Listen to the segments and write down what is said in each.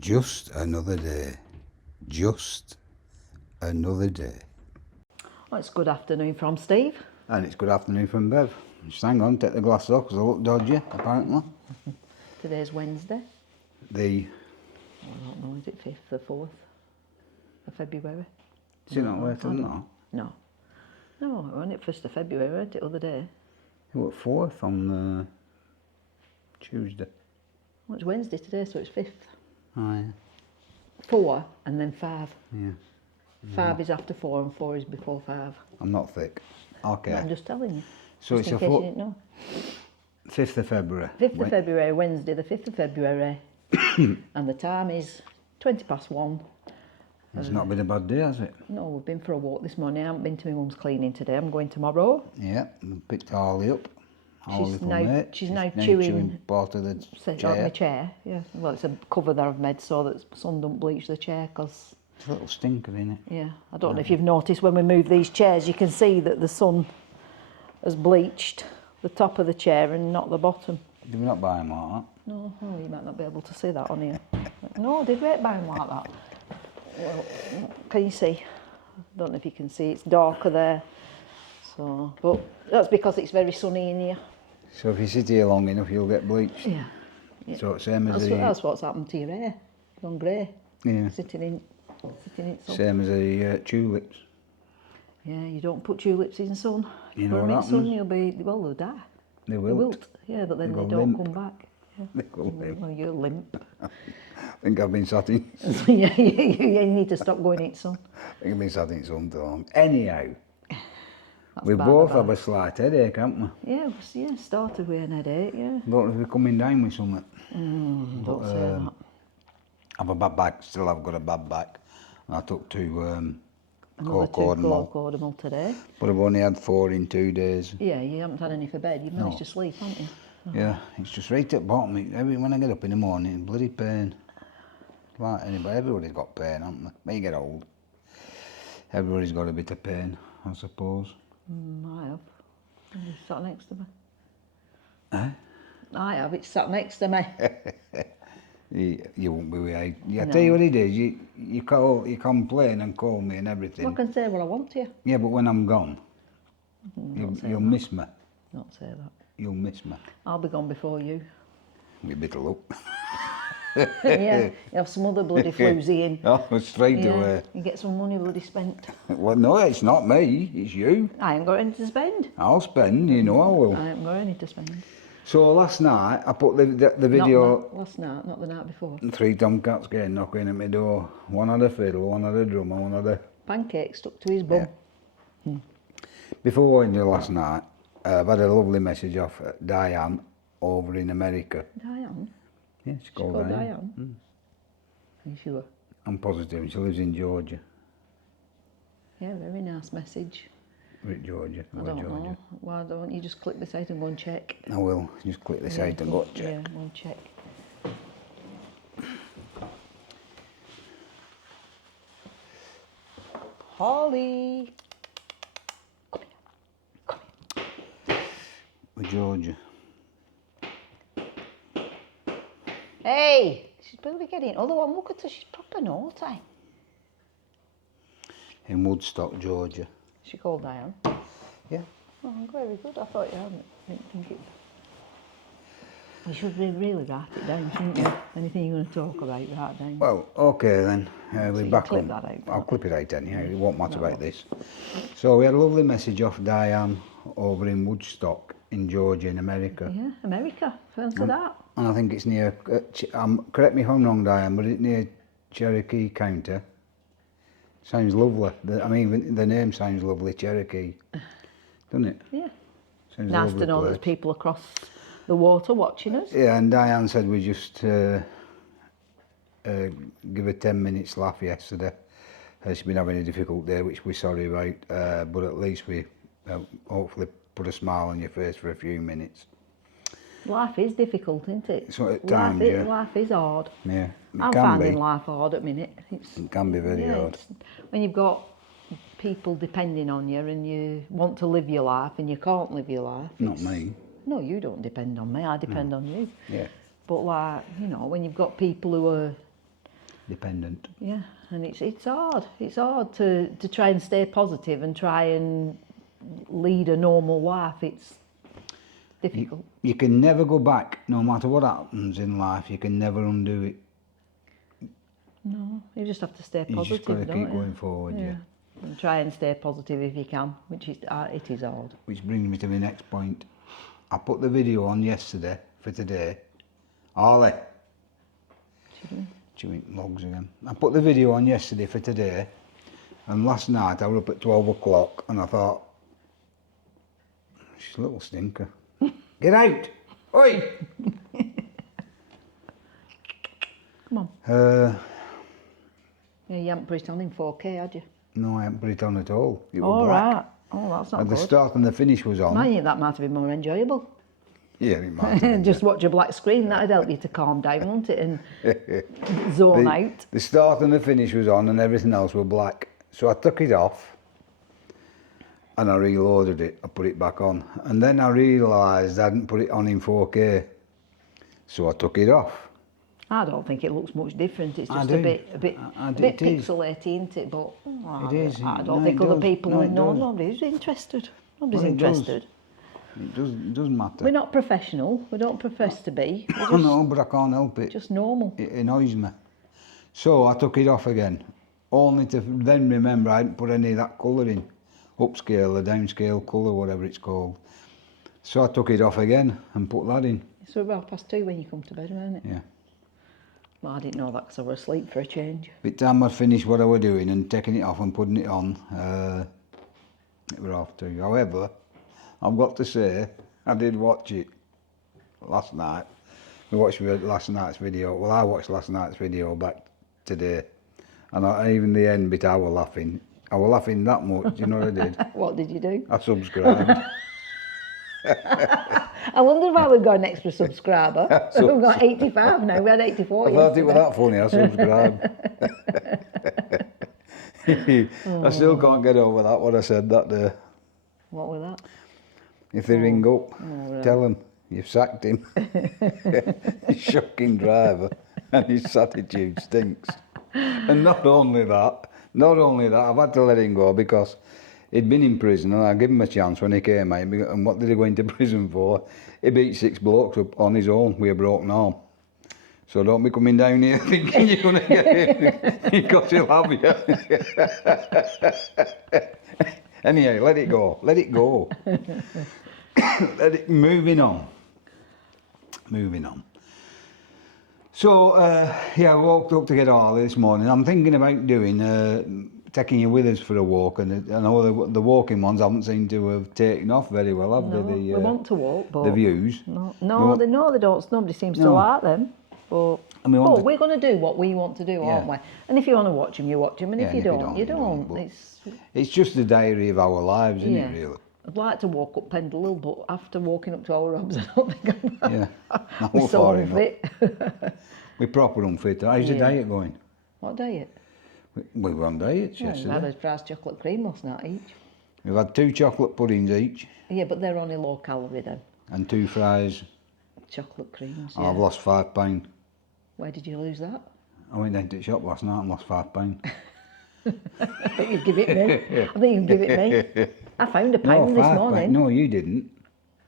Just another day. Just another day. Well, it's good afternoon from Steve. And it's good afternoon from Bev. Just hang on, take the glasses off because I look dodgy, apparently. Today's Wednesday. The... I don't know, is it 5th or 4th of February? Is it not later than that? No. No, it wasn't it 1st of February, wasn't it, the other day? It was 4th on Tuesday. Well, it's Wednesday today, so it's 5th. Oh, yeah. 4 and then 5. Yeah. 5 is after 4 and 4 is before 5. I'm not thick. Okay. No, I'm just telling you. So just it's in case you didn't know. 5th of February. 5th of February, Wednesday, the 5th of February. And the time is 1:20. It's not been a bad day, has it? No, we've been for a walk this morning. I haven't been to my mum's cleaning today. I'm going tomorrow. Yeah, we picked Harley up. She's now chewing part of the out my chair. Yeah, well, it's a cover that I've made so that the sun don't bleach the chair, because it's a little stinker in it. Yeah, I don't know if you've noticed when we move these chairs, you can see that the sun has bleached the top of the chair and not the bottom. Did we not buy them like that? No, oh, you might not be able to see that on here. No, did we buy them like that? Well, can you see? I don't know if you can see, it's darker there. So, but that's because it's very sunny in here. So if you sit here long enough, you'll get bleached. Yeah. So same as that's what's happened to your hair. Gone grey. Yeah. Sitting in sun. Same as the tulips. Yeah, you don't put tulips in sun. You know put what them in happens? sun, they'll die. They They wilt. wilt. Yeah, but then They they go don't limp. come back. Yeah. They go limp. Well, you're limp. I think I've been sat in. Yeah, you need to stop going in sun. I think I've been sat in sun too long. Anyhow, That's we bad both about have a slight headache, haven't we? Yeah, started with an headache, yeah. Don't know if we're coming down with something. Don't say that. I've a bad back, still I've got a bad back. And I took two Another Cordamol today. But I've only had 4 in 2 days. Yeah, you haven't had any for bed. You've managed to sleep, haven't you? Oh. Yeah, it's just right at the bottom. When I get up in the morning, it's bloody pain. Like everybody's got pain, haven't they? When you get old, everybody's got a bit of pain, I suppose. I have. It's sat next to me. Eh? I have. It's sat next to me. You won't be with I No. tell you what it is, you complain and call me and everything. Well, I can say what I want to you. Yeah, but when I'm gone, you'll miss me. Not say that. You'll miss me. I'll be gone before you. With a bit of luck. Yeah, you have some other bloody floozy in. Oh, straight away. You get some money bloody spent. Well, no, it's not me, it's you. I ain't got any to spend. I'll spend, you know I will. I ain't got any to spend. So last night, I put the video... Not last night, not the night before. 3 tomcats getting knocking at my door. One had a fiddle, one had a drum, and one had a... Pancake stuck to his bum. Yeah. Before going to last night, I've had a lovely message off Diane over in America. Diane? Yeah, she's called Diane. Are you sure? I'm positive, she lives in Georgia. Yeah, very nice message. With Georgia. I don't know. Why don't you just click the site and go and check? I will. Just click the site and go check. Yeah, go and check. Harley! Come here. With Georgia. Hey! She's barely getting other one. Look at her, she's proper naughty. In Woodstock, Georgia. She called Diane? Yeah. Oh, very good. I thought you hadn't. I didn't think it... You should really write it down, shouldn't you? Anything you're going to talk about, write it down. Well, okay then. We're back clip on. that out, I'll clip it out anyhow. It won't matter about this. So we had a lovely message off Diane over in Woodstock in Georgia in America. Yeah, America. Fancy that. And I think it's near, correct me if I'm wrong, Diane, but it's near Cherokee County. Sounds lovely. The name sounds lovely, Cherokee. Doesn't it? Yeah. Sounds Nice to know place. there's people across the water watching us. Yeah, and Diane said we just give her 10 minutes laugh yesterday. She's been having a difficult day, which we're sorry about, but at least we hopefully put a smile on your face for a few minutes. Life is difficult, isn't it? So at times, life is hard. Yeah, I'm finding life hard at the minute. It can be very hard. When you've got people depending on you and you want to live your life and you can't live your life. Not me. No, you don't depend on me, I depend on you. Yeah. But like, you know, when you've got people who are dependent. Yeah, and it's hard. It's hard to try and stay positive and try and lead a normal life. It's difficult. You can never go back, no matter what happens in life. You can never undo it. No, you just have to stay You positive. just got to don't keep you? going forward. Yeah. And try and stay positive if you can, which is it is hard. Which brings me to my next point. I put the video on yesterday for today. Harley. Chewing logs again. I put the video on yesterday for today, and last night I was up at 12 o'clock and I thought, she's a little stinker. Get out! Oi! Come on. Yeah, you haven't put it on in 4K, had you? No, I haven't put it on at all. It was All black. right. Oh, that's not And good. the start and the finish was on. I think that might have been more enjoyable. Yeah, it might have been. Just watch a black screen, that'd help you to calm down, wouldn't it? And zone out. The start and the finish was on and everything else was black. So I took it off and I reloaded it. I put it back on. And then I realised I hadn't put it on in 4K. So I took it off. I don't think it looks much different. It's I just do. a bit It is. pixelated, isn't it? But It is. I No, don't think it other does. people No, would it know. does. Nobody's interested. Nobody's Well, it does. interested. It doesn't matter. We're not professional. We don't profess to be. We're I just, know, but I can't help it. just normal. It annoys me. So I took it off again. Only to then remember I hadn't put any of that colour in. Upscale or downscale colour, whatever it's called. So I took it off again and put that in. It's about 2:30 when you come to bed, isn't it? Yeah. Well, I didn't know that because I was asleep for a change. By the time I'd finished what I was doing and taking it off and putting it on, it was off too. However, I've got to say, I did watch it last night. We watched last night's video. Well, I watched last night's video back today. And even the end bit, I was laughing. I was laughing that much, you know what I did? What did you do? I subscribed. I wonder why we've got an extra subscriber. We've got 85 now. We had 84 I thought it yesterday. was that funny, I subscribed. I still can't get over that, what I said that day. What was that? If they ring up, right. tell them you've sacked him. He's a shocking driver and his attitude stinks. And not only that, I've had to let him go because he'd been in prison and I gave him a chance when he came out. And what did he go into prison for? He beat 6 blokes up on his own with a broken arm. So don't be coming down here thinking you're going to get him because he'll have you. Anyhow, let it go. Moving on. So, yeah, I walked up to get Harley this morning. I'm thinking about taking you with us for a walk, and I know the walking ones haven't seemed to have taken off very well, have No, they? we want to walk, but the views. No, want- they don't. Nobody seems to No. like them. But And we want to- we're going to do what we want to do, aren't Yeah. we? And if you want to watch them, you watch them. And Yeah, if you don't, you don't. but It's, It's just the diary of our lives, isn't yeah. it, really? I'd like to walk up Pendle, but after walking up to our Robs, I don't think I'm Yeah. No, we're we're so far enough. unfit. We're proper unfit. How's the Yeah. diet going? What diet? We were on diets We had yesterday. a fries chocolate cream last night each. We've had 2 chocolate puddings each Yeah, but they're only low calorie then. and 2 fries. Chocolate creams. I've Yeah. lost £5. Where did you lose that? I went down to the shop last night and lost £5. I think you'd give it me. I found a pound this £5. morning. No, you didn't.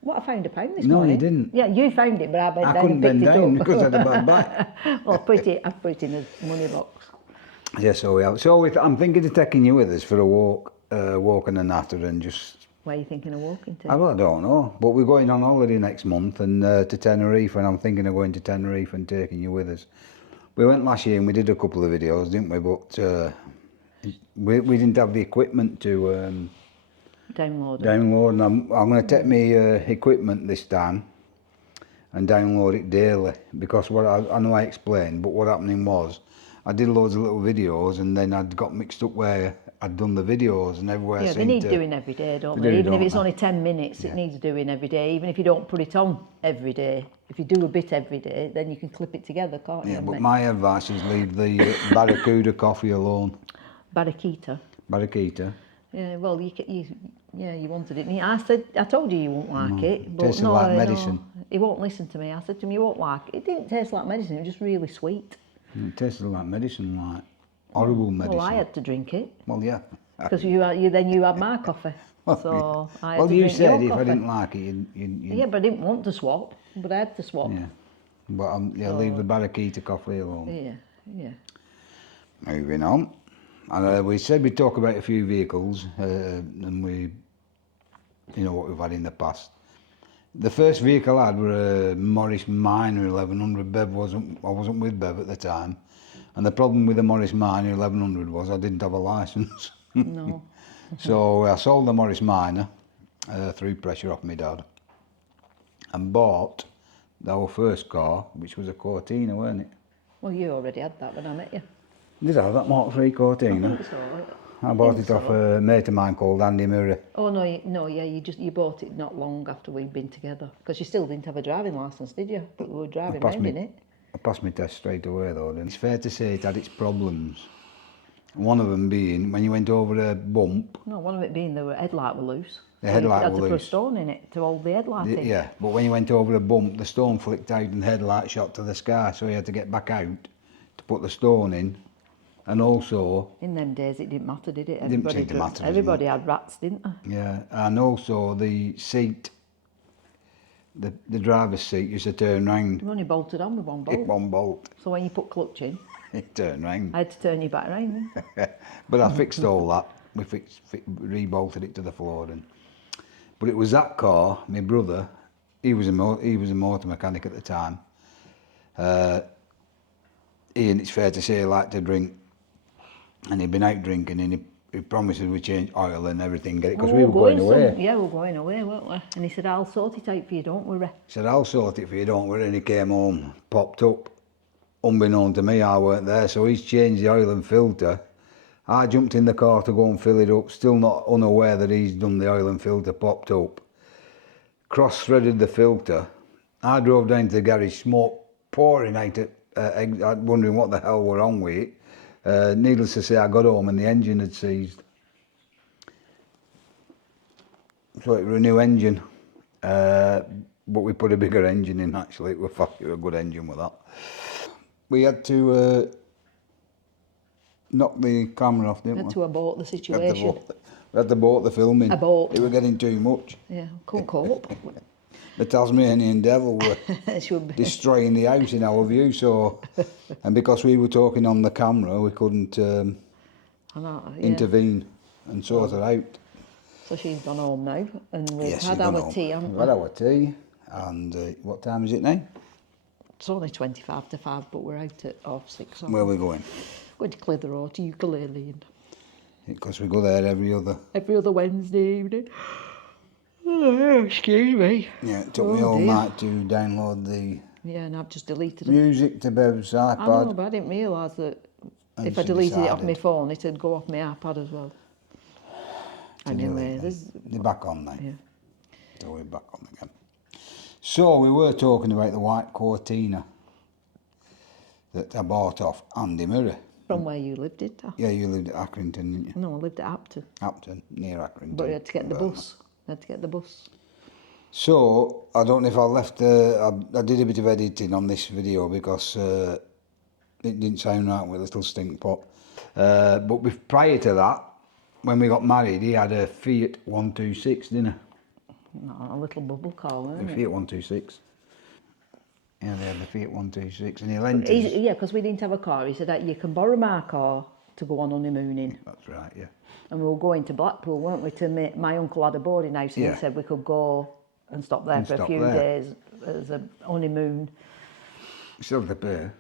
What, I found a pound this No, morning? you didn't. Yeah, you found it, but I bent I down couldn't and bend picked down it up. because I had a bad back. Well, I've put it in a money box. Yeah, so we have. So I'm thinking of taking you with us for a walk in the Natter and just. Where are you thinking of walking to? I don't know, but we're going on holiday next month and to Tenerife, and I'm thinking of going to Tenerife and taking you with us. We went last year and we did a couple of videos, didn't we? But we didn't have the equipment to Download it. download, and I'm going to take my equipment this time and download it daily, because what I know I explained, but what happening was I did loads of little videos and then I'd got mixed up where I'd done the videos and everywhere. Yeah, they need doing every day, don't They they? do, Even if don't it's they? only 10 minutes, it needs doing every day. Even if you don't put it on every day. If you do a bit every day, then you can clip it together, can't you? Yeah, and but make- my advice is leave the Barracuda coffee alone. Barracuda. Barracuda. Yeah, well, you wanted it. And I told you won't like it. But tasted no, like no, medicine. he won't listen to me. I said to him, you won't like it. It didn't taste like medicine, it was just really sweet. It tasted like medicine, like horrible medicine. Well, I had to drink it. Well, yeah. Because you had my coffee. So I had to you drink said your if coffee. I didn't like it, you'd Yeah, but I didn't want to swap. But I had to swap. yeah. But leave the Barracuda coffee alone. Yeah. Moving on. And we said we'd talk about a few vehicles, and what we've had in the past. The first vehicle I had were a Morris Minor 1100. I wasn't with Bev at the time, and the problem with the Morris Minor 1100 was I didn't have a licence. No. So I sold the Morris Minor through pressure off my dad, and bought our first car, which was a Cortina, weren't it? Well, you already had that when I met you. Did I have that Mark III Cortina? I think so. I bought it off a mate of mine called Andy Murray. Oh no, yeah, you bought it not long after we'd been together because you still didn't have a driving licence, did you? But we were driving around in it. I passed my test straight away though. It's fair to say it had its problems. One of them being when you went over a bump. No, one of it being the headlight were loose. The headlight you were had to put a loose. stone in it to hold the headlight in. Yeah, but when you went over a bump, the stone flicked out and the headlight shot to the sky, so you had to get back out to put the stone in. And also... In them days it didn't matter, did it? Didn't seem to matter, Everybody had rats, didn't they? Yeah, and also the seat, the driver's seat used to turn round. You only bolted on with one bolt. One bolt. So when you put clutch in, It turned round. I had to turn you back round then. But I fixed all that. We rebolted it to the floor. But it was that car, my brother, he was a motor mechanic at the time. Ian, it's fair to say, he liked to drink. And he'd been out drinking and he promised us we'd change oil and everything, get it, because we were going away. Yeah, we were going away, weren't we? And he said, I'll sort it out for you, don't worry. He said, I'll sort it for you, don't worry. And he came home, popped up. Unbeknown to me, I weren't there, so he's changed the oil and filter. I jumped in the car to go and fill it up, still not unaware that he's done the oil and filter, popped up. Cross-threaded the filter. I drove down to the garage, smoke pouring out wondering what the hell were wrong with it. Needless to say, I got home and the engine had seized. So it was a new engine, but we put a bigger engine in actually. It was a good engine with that. We had to knock the camera off, didn't we? Had to abort the situation. We had to abort the filming. Abort. It was getting too much. Yeah, couldn't cope. The Tasmanian devil were Should be. destroying the house in our view, so... And because we were talking on the camera, we couldn't intervene and sort it out. So she's gone home now, and we've Yes, had our tea, haven't we? We've had our tea, and what time is it now? It's only 25 to 5, but we're out at 6:30. Where are we going? Going to clear the road to Ukulele Because we go there every other... every other Wednesday evening. Oh, excuse me. Yeah, it took me all night to download the Yeah, and I've just deleted it. music to Bev's iPad. I know, but I didn't realise that And if I she deleted it off decided. my phone, it'd go off my iPad as well. Anyway, They're back on now. Yeah. So we're back on again. So we were talking about the white Cortina that I bought off Andy Murray. From where you lived, didn't I? Yeah, you lived at Accrington, didn't you? No, I lived at Apton. Upton, near Accrington. But you had to get the bus. I had to get the bus. So, I don't know if I left, I did a bit of editing on this video because it didn't sound right with Little Stink Pot. But prior to that, when we got married, he had a Fiat 126, didn't he? No, a little bubble car, A wasn't it? Fiat 126. Yeah, they had the Fiat 126 and he lent us. Yeah, because we didn't have a car. He said, you can borrow my car to go on honeymooning. That's right, yeah. And we were going to Blackpool, weren't we, to my uncle had a boarding house and Yeah. he said we could go and stop there And for a stop few there. days as a honeymoon. Still had to pay.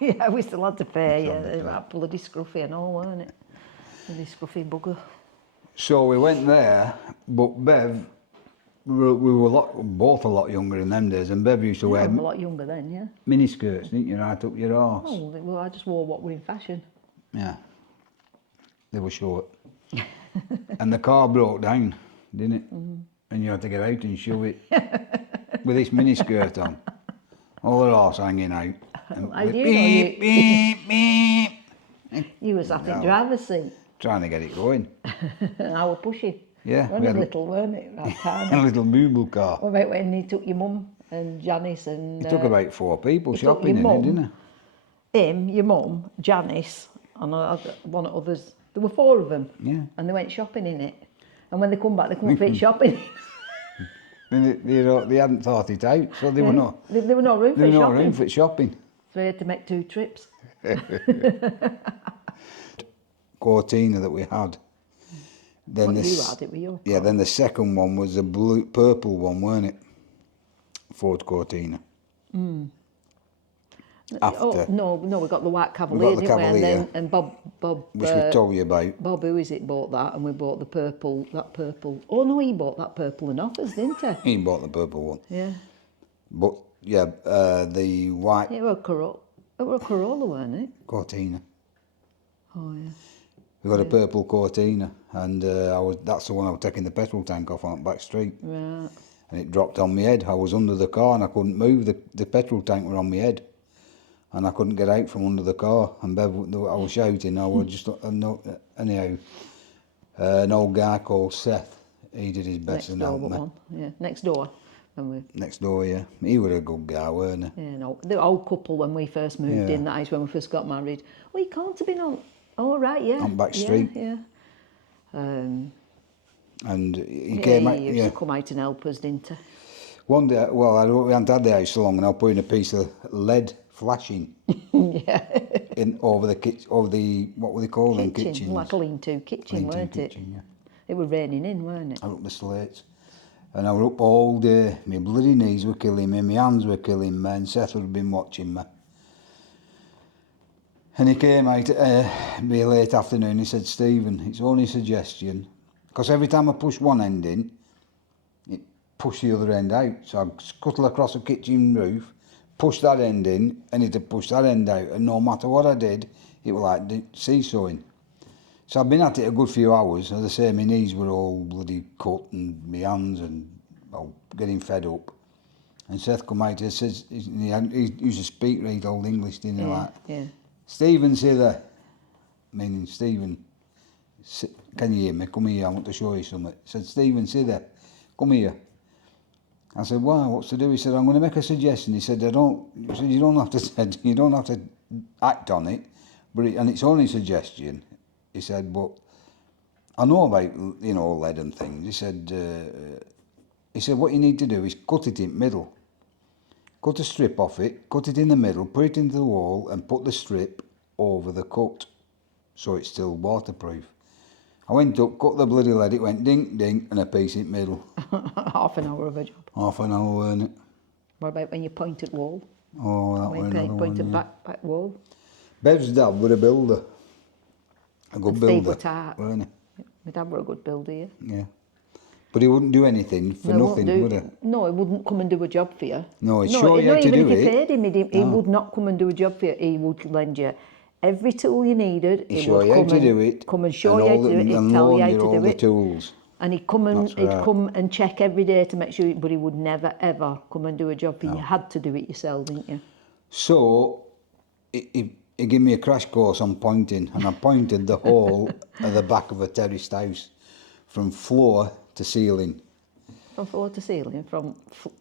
Yeah, we still had to pay, Still had to pay. that bloody scruffy and all, weren't it? Bloody scruffy bugger. So we went there, but Bev, we were both a lot younger in them days, and Bev used to wear I'm a lot younger then, yeah. mini skirts, didn't you, right up your arse? Oh, well, I just wore what were in fashion. Yeah, they were short. And the car broke down, didn't it? And you had to get out and shove it with this mini skirt on. All her arse hanging out. And I do know beep, beep, beep. You were sat in No. driver's seat Trying to get it going. and I was pushing. Yeah, we Only had little, weren't it, that a time? little mooble car. What about when he took your mum and Janice and... It took about 4 people he took shopping your in it, mum, didn't it? him, your mum, Janice, and one of others. There were 4 of them. Yeah. And they went shopping in it. And when they come back, they couldn't fit shopping in. They hadn't thought it out, so there were no There were no room there for were no shopping. room for shopping. So we had to make 2 trips. Cortina that we had. Then What you had, it was your yeah. car. Then the second one was the purple one, weren't it? Ford Cortina. After, Oh, no, we got the white We Cavalier, got the didn't we? Cavalier. And Bob, which we told you about. Bob, who is it, bought that, and we bought the purple, that purple. Oh no, he bought that purple and offers, didn't he? He bought the purple one. Yeah. But yeah, the white Yeah, it were a Corolla, weren't it? Cortina. Oh yeah. We got a purple Cortina, and that's the one I was taking the petrol tank off on the back street. Right. And it dropped on my head. I was under the car and I couldn't move. The petrol tank were on my head. And I couldn't get out from under the car. And Bev, I was shouting. I was just, anyhow, an old guy called Seth, he did his best Next and door, helped but me. one. Yeah, next door. When we, Next door, yeah. He was a good guy, weren't he? yeah, no, the old couple when we first moved Yeah. in, that is when we first got married. Well, you can't have been on. Oh right, yeah. On back yeah, street. Yeah. And he Yeah, came he out, used yeah. to come out and help us, didn't he? One day, well, we hadn't had the house so long, and I put in a piece of lead flashing Yeah. over the what were they called them? Kitchen, Kitchens. like a lean-to kitchen, Lean-to weren't it? kitchen, yeah. It was raining in, weren't it? I was up the slates. And I was up all day. My bloody knees were killing me, my hands were killing me, and Seth had been watching me. And he came out, be late afternoon, he said, Stephen, it's only a suggestion. Because every time I push one end in, it pushed the other end out. So I scuttle across the kitchen roof, push that end in, and it'd push that end out. And no matter what I did, it was like seesawing. So I've been at it a good few hours. As I say, my knees were all bloody cut and my hands and getting fed up. And Seth come out and says, he used to speak right old English, didn't he? Like, Yeah. Stephen's here, meaning Stephen, can you hear me? Come here, I want to show you something. He said, Stephen's here, come here. I said, why, what's to do? He said, I'm going to make a suggestion. He said, you don't have to act on it, and it's only a suggestion. He said, but I know about, lead and things. He said, what you need to do is cut it in the middle. Cut a strip off it, cut it in the middle, put it into the wall and put the strip over the cut so it's still waterproof. I went up, cut the bloody lead, it went dink dink and a piece in the middle. Half an hour of a job. Half an hour, weren't it? What about when you point at wall? Oh, that When was you another point one, at yeah. back wall? Bev's dad was a builder. A good And Steve builder, were tight. weren't My dad were a good builder, yeah. he? Yeah. But he wouldn't do anything for No, nothing, would he? No, he wouldn't come and do a job for you. No, he'd show you how to even do if you it. paid him, he would not come and do a job for you. He would lend you every tool you needed. He'd He show would you how come to and do it. Come and show and you how all to do it. the- He'd and tell you loan how you to all do the it. tools. And he'd come and That's right. come and check every day to make sure, but he would never ever come and do a job for you. You had to do it yourself, didn't you? So, he gave me a crash course on pointing, and I pointed the whole of the back of a terraced house, from floor to ceiling. From floor to ceiling, from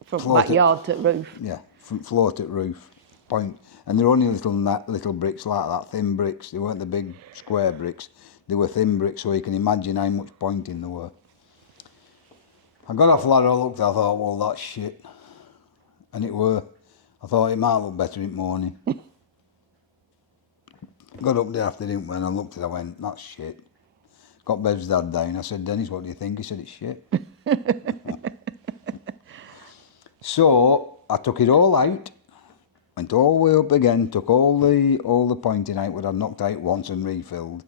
Floor to- backyard to roof. Yeah, from floor to roof. Point, and they're only little bricks like that, thin bricks. They weren't the big square bricks. They were thin bricks, so you can imagine how much pointing there were. I got off ladder, I looked, I thought, well, that's shit. And it were. I thought it might look better in the morning. Got up the afternoon when I looked at it, I went, that's shit. Got Bev's dad down. I said, Dennis, what do you think? He said, it's shit. So I took it all out, went all the way up again, took all the pointing out, what I'd knocked out once and refilled.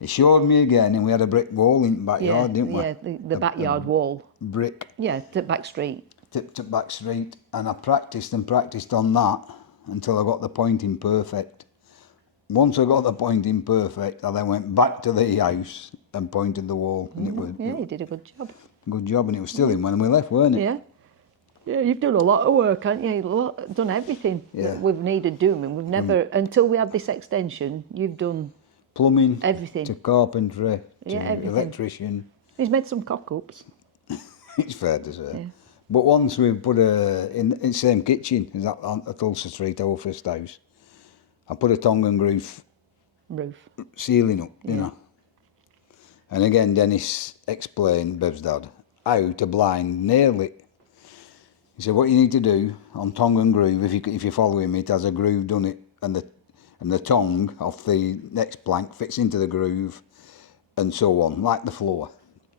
He showed me again, and we had a brick wall in the backyard, didn't we? Yeah, the backyard wall. Brick. Yeah, to back street. Tipped to back street, and I practiced and practiced on that until I got the pointing perfect. Once I got the pointing perfect, I then went back to the house and pointed the wall, and it was Yeah, you did a good job. a good job, and it was still in when we left, weren't it? Yeah. Yeah, you've done a lot of work, haven't you? Done everything Yeah. that we've needed doing. We've never, until we had this extension, you've done Plumbing, everything. to carpentry, to Yeah, everything. electrician. He's made some cock-ups. It's fair to say. Yeah. But once we put in the same kitchen as that at Ulster Street, our first house, I put a tongue and groove Roof. ceiling up, you Yeah. know. And again, Dennis explained, Bev's dad, how to blind nail it. He said, what you need to do on tongue and groove, if you're following me, it has a groove done it, and the tongue off the next plank fits into the groove, and so on, like the floor.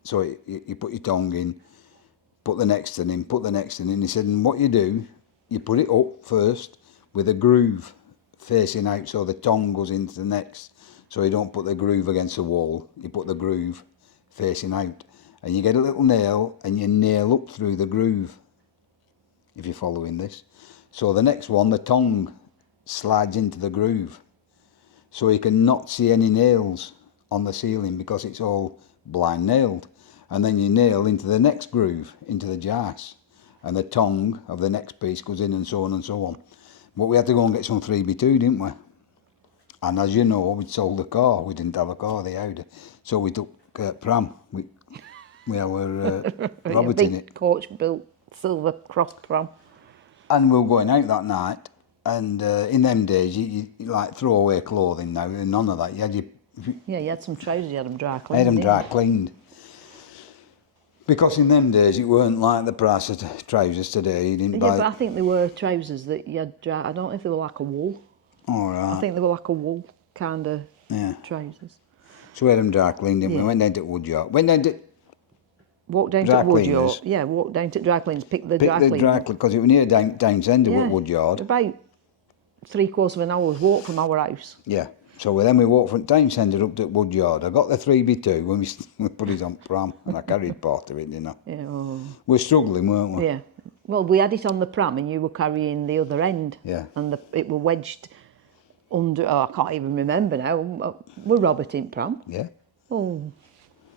So you put your tongue in, put the next one in, put the next one in. He said, and what you do, you put it up first with a groove facing out, so the tongue goes into the next. So you don't put the groove against the wall, you put the groove facing out. And you get a little nail and you nail up through the groove, if you're following this. So the next one, the tongue slides into the groove. So you can not see any nails on the ceiling because it's all blind nailed. And then you nail into the next groove, into the joist. And the tongue of the next piece goes in, and so on and so on. But we had to go and get some 3x2, didn't we? And as you know, we'd sold a car. We didn't have a car, the Audi. So we took pram. We our Robert in it. Big coach-built silver cross pram. And we were going out that night. And in them days, you like throw away clothing now, and none of that. You had Yeah, you had some trousers, you had them dry I cleaned. had them didn't dry you? cleaned. Because in them days, it weren't like the price of trousers today. You didn't Yeah, buy. but I think there were trousers that you had dry. I don't know if they were like a wool. All I right. think they were like a wool kind of Yeah. trousers. So we had them dry cleaned, didn't we? Yeah. Went down to Woodyard. Went down to Walked down Dry to Woodyard. cleaners. Yeah, walked down to dry cleaners, picked the pick dry the cleaner dry up. clean, because it was near Downsend Yeah, at Woodyard. about 3/4 of an hour's walk from our house. Yeah. So then we walked from Downsend up to Woodyard. I got the 3x2 when we put it on pram, and I carried part of it, didn't I? Yeah, oh, We're struggling, weren't we? yeah. Well, we had it on the pram and you were carrying the other end. Yeah. And it were wedged under, I can't even remember now. We're Robert in pram. Yeah. Oh,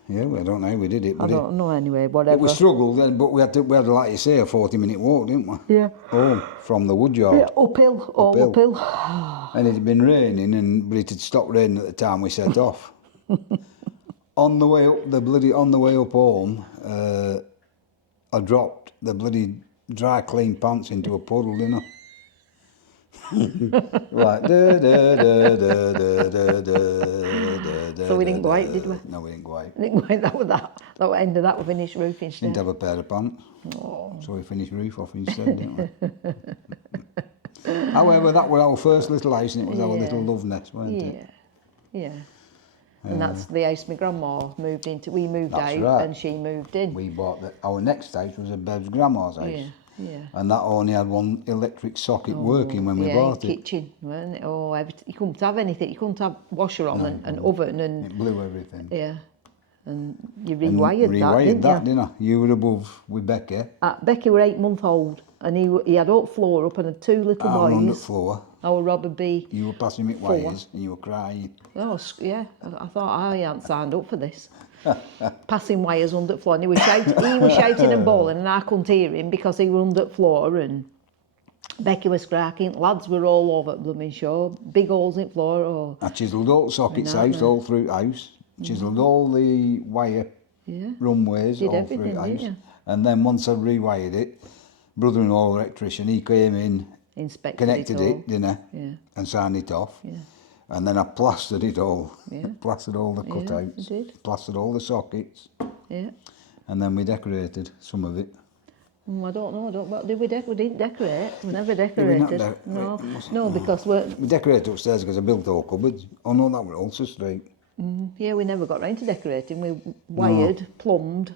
Yeah, well, I don't know how we did it, I but don't know anyway, it whatever. was struggle then, but we had, like you say, a 40-minute walk, didn't we? Yeah. Home from the Woodyard. Yeah, uphill, all Uphill. uphill. And it had been raining, but it had stopped raining at the time we set off. On the way up home, I dropped the bloody dry clean pants into a puddle, didn't I? Like da da da da da da da da. So we didn't go out, did we? No, we didn't go out. I think that was that. That was end of that. We finished roof Didn't instead. have a pair of pants, so we finished roof off instead, didn't we? However, that was our first little house, and it was our Yeah. little love nest, weren't it? Yeah, yeah. And that's the house my grandma moved into. We moved That's out right. and she moved in. We bought our next house was a Bev's grandma's house. Yeah, yeah. And that only had one electric socket working when we yeah, bought it. kitchen, weren't it? Oh, you couldn't have anything. You couldn't have washer on and oven and It blew everything. yeah. And you And rewired that, didn't you? didn't I? You were above with Becky. Becky were 8 months old and he had up floor up and had 2 little I was on the boys. floor. Our Robert B. You were passing me wires and you were crying. Oh, yeah. I thought I hadn't signed up for this. Passing wires under the floor. And he was shouting and bawling and I couldn't hear him because he was under the floor and Becky was cracking. Lads were all over the blooming show. Big holes in the floor. Oh, I chiselled all the sockets I know, out, all through the house. Chiselled all the wire yeah. runways Did all through everything, the didn't house. you? And then once I rewired it, brother-in-law electrician, he came in, Inspected connected it all. it, didn't he? Yeah. And signed it off. Yeah. And then I plastered it all. Yeah. Plastered all the cutouts. you did. Plastered all the sockets. Yeah. And then we decorated some of it. I don't know. What did we didn't decorate. We never we not decorated. de- No, because we We decorated upstairs because I built all cupboards. Oh no, that was Ulster Street. we never got round to decorating. We wired, plumbed,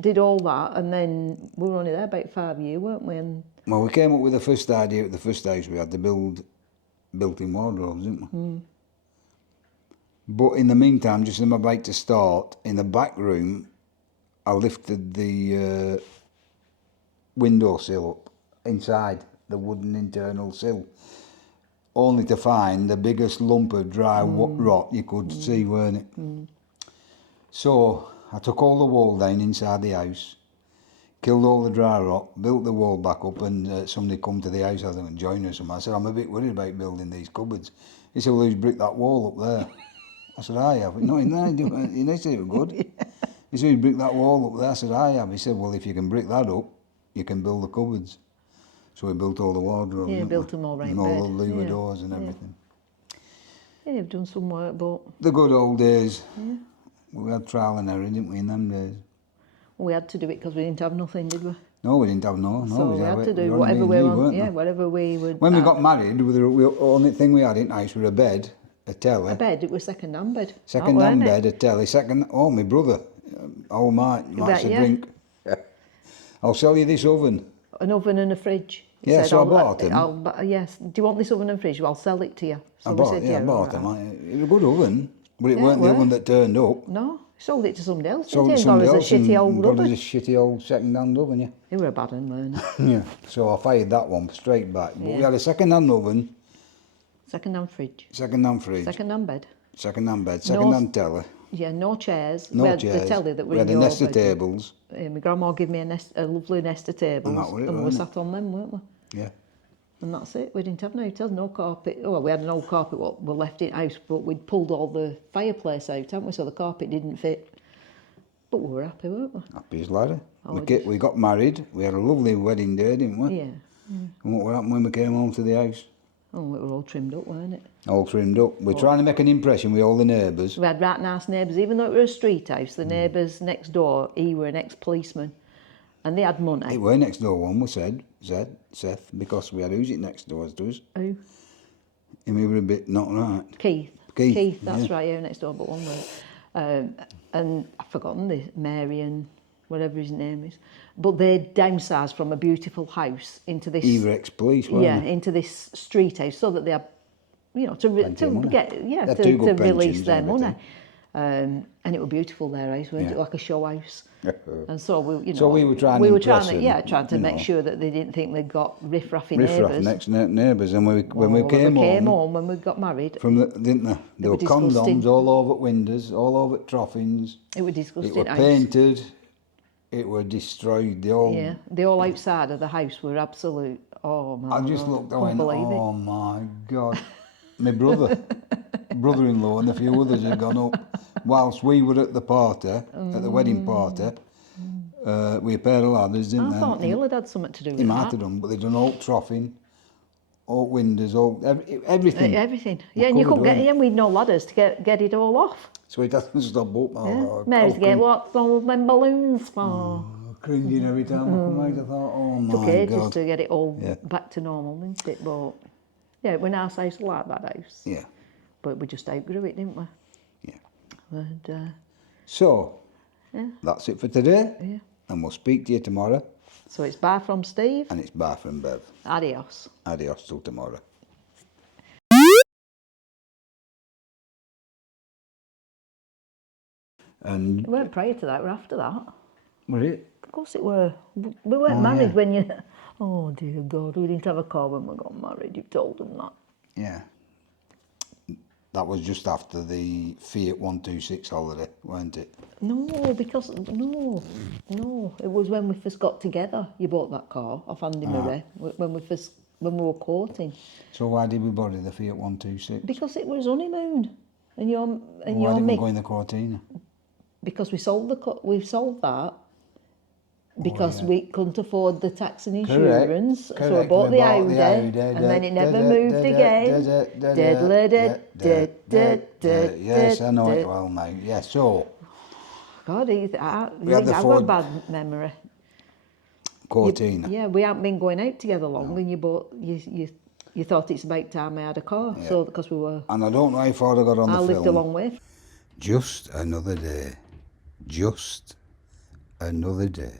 did all that, and then we were only there about 5 years, weren't we? And Well, we came up with the first idea at the first house we had to build built-in wardrobes, didn't we? But in the meantime, just in my bike to start, in the back room, I lifted the windowsill up inside the wooden internal sill, only to find the biggest lump of dry rot you could see, weren't it? So I took all the wall down inside the house, killed all the dry rot, built the wall back up, and somebody come to the house, I think, and join us. And I said, I'm a bit worried about building these cupboards. He said, well, who's bricked that wall up there? I said, I have. No, in there. He said it was good. He said, "You brick that wall up there." I said, "I have." He said, "Well, if you can brick that up, you can build the cupboards." So we built all the wardrobes. Yeah, didn't built we? them all right and all bed. the lever Yeah. doors and everything. Yeah, you've done some work, but The good old days. yeah. We had trial and error, didn't we, in them days? We had to do it because we didn't have nothing, did we? No, we didn't have no. So we had to do only whatever me and we you, want. weren't Yeah, there? whatever we would. When we got married, the only thing we had in the house was a bed, a telly. A bed, it was second-hand bed. Second-hand bed, a telly, oh, my brother. Oh, might a yeah. drink. I'll sell you this oven. An oven and a fridge. He Yeah, said, so I bought them. Yes, do you want this oven and fridge? Well, I'll sell it to you. So I we bought, said, I bought all right. them. It was a good oven, but it Yeah, weren't it the were. oven that turned up. No, sold it to somebody else. Sold didn't it he? to somebody Got us else a shitty and old got us oven. a shitty old second-hand oven, yeah. They were a bad one, weren't Yeah, so I fired that one straight back. But we Yeah. had a second-hand oven, Second-hand fridge. second-hand fridge, Second-hand bed. second-hand bed, second-hand telly, Yeah, no chairs. no we had chairs. the telly that was We had a in your nest of bedroom. tables. My grandma gave me a lovely nest of tables, that was it, and we were wasn't sat on them, weren't we? Yeah. And that's it. We didn't have no hotels, no carpet. Oh, well, we had an old carpet what we left in the house, but we'd pulled all the fireplace out, hadn't we? So the carpet didn't fit. But we were happy, weren't we? Happy as Larry. Oh, We got married. We had a lovely wedding day, didn't we? Yeah. And what happened when we came home to the house? Oh, it were all trimmed up, weren't it? All trimmed up. We're trying to make an impression with all the neighbours. We had right nice neighbours, even though it was a street house. The neighbours next door, he were an ex-policeman, and they had money. It were next door one, we said, Seth, because we had who's it next door to us. Who? And we were a bit not right. Keith, that's yeah. right, yeah, next door, but one word. And I've forgotten the Mary and whatever his name is. But they downsized from a beautiful house into this. He were ex-police, weren't Yeah, they? into this street house, so that they had, you know, to Plenty of money. get, yeah, They had to two good release pensions their and money. And it was beautiful their house, weren't Yeah. it? Like a show house. And so we, you know, So we were trying we to were trying impress to, them, yeah, trying to you make know. sure that they didn't think they'd got riff-raffy Riff-raff neighbours. next neighbours. And when we came home, when we got married, from the, didn't they? There were were condoms disgusting. all over windows, all over troffins. it was It disgusting. were house. painted. It were destroyed. The old. Yeah, the whole outside of the house were absolute. Oh my! I just God, looked. I couldn't went, believe oh my God! My brother-in-law, and a few others had gone up. Whilst we were at the party, at the wedding party, with a pair of ladders, didn't I they? thought Neil had had something to do with He might that. have done, but they'd done all troffing, all windows, all everything. Everything. Yeah, and you couldn't get. Yeah, we'd no ladders to get it all off. So it doesn't stop up. Yeah. Mary's get what's all them balloons for? Cringing every time I come out. I thought, oh my Took ages God. to get it all Yeah. back to normal, didn't it? But yeah, it was a nice house, like that house. Yeah, But we just outgrew it, didn't we? yeah. And So, yeah, that's it for today. yeah. And we'll speak to you tomorrow. So it's bye from Steve. And it's bye from Bev. Adios. Adios till tomorrow. And We weren't prior to that, we were after that. was it? Of course it were. We weren't married when you... Oh dear God, we didn't have a car when we got married, you've told them that. Yeah. That was just after the Fiat 126 holiday, weren't it? No, because, no, it was when we first got together. You bought that car off Andy Murray, when we were courting. So why did we borrow the Fiat 126? Because it was honeymoon. And your Why didn't we go in the Cortina? because we sold that because we couldn't afford the tax and insurance, so we Correct. bought We the bought Audi, the Audi, and then it never moved again. Yes, I know it well now. Yeah, so God, I had think the I've got a Ford- bad memory. Cortina. Yeah, we haven't been going out together long when you bought, you thought it's about time I had a car, so because we were, And I don't know how far I got on I the lived a film. long way. Just another day. Just another day.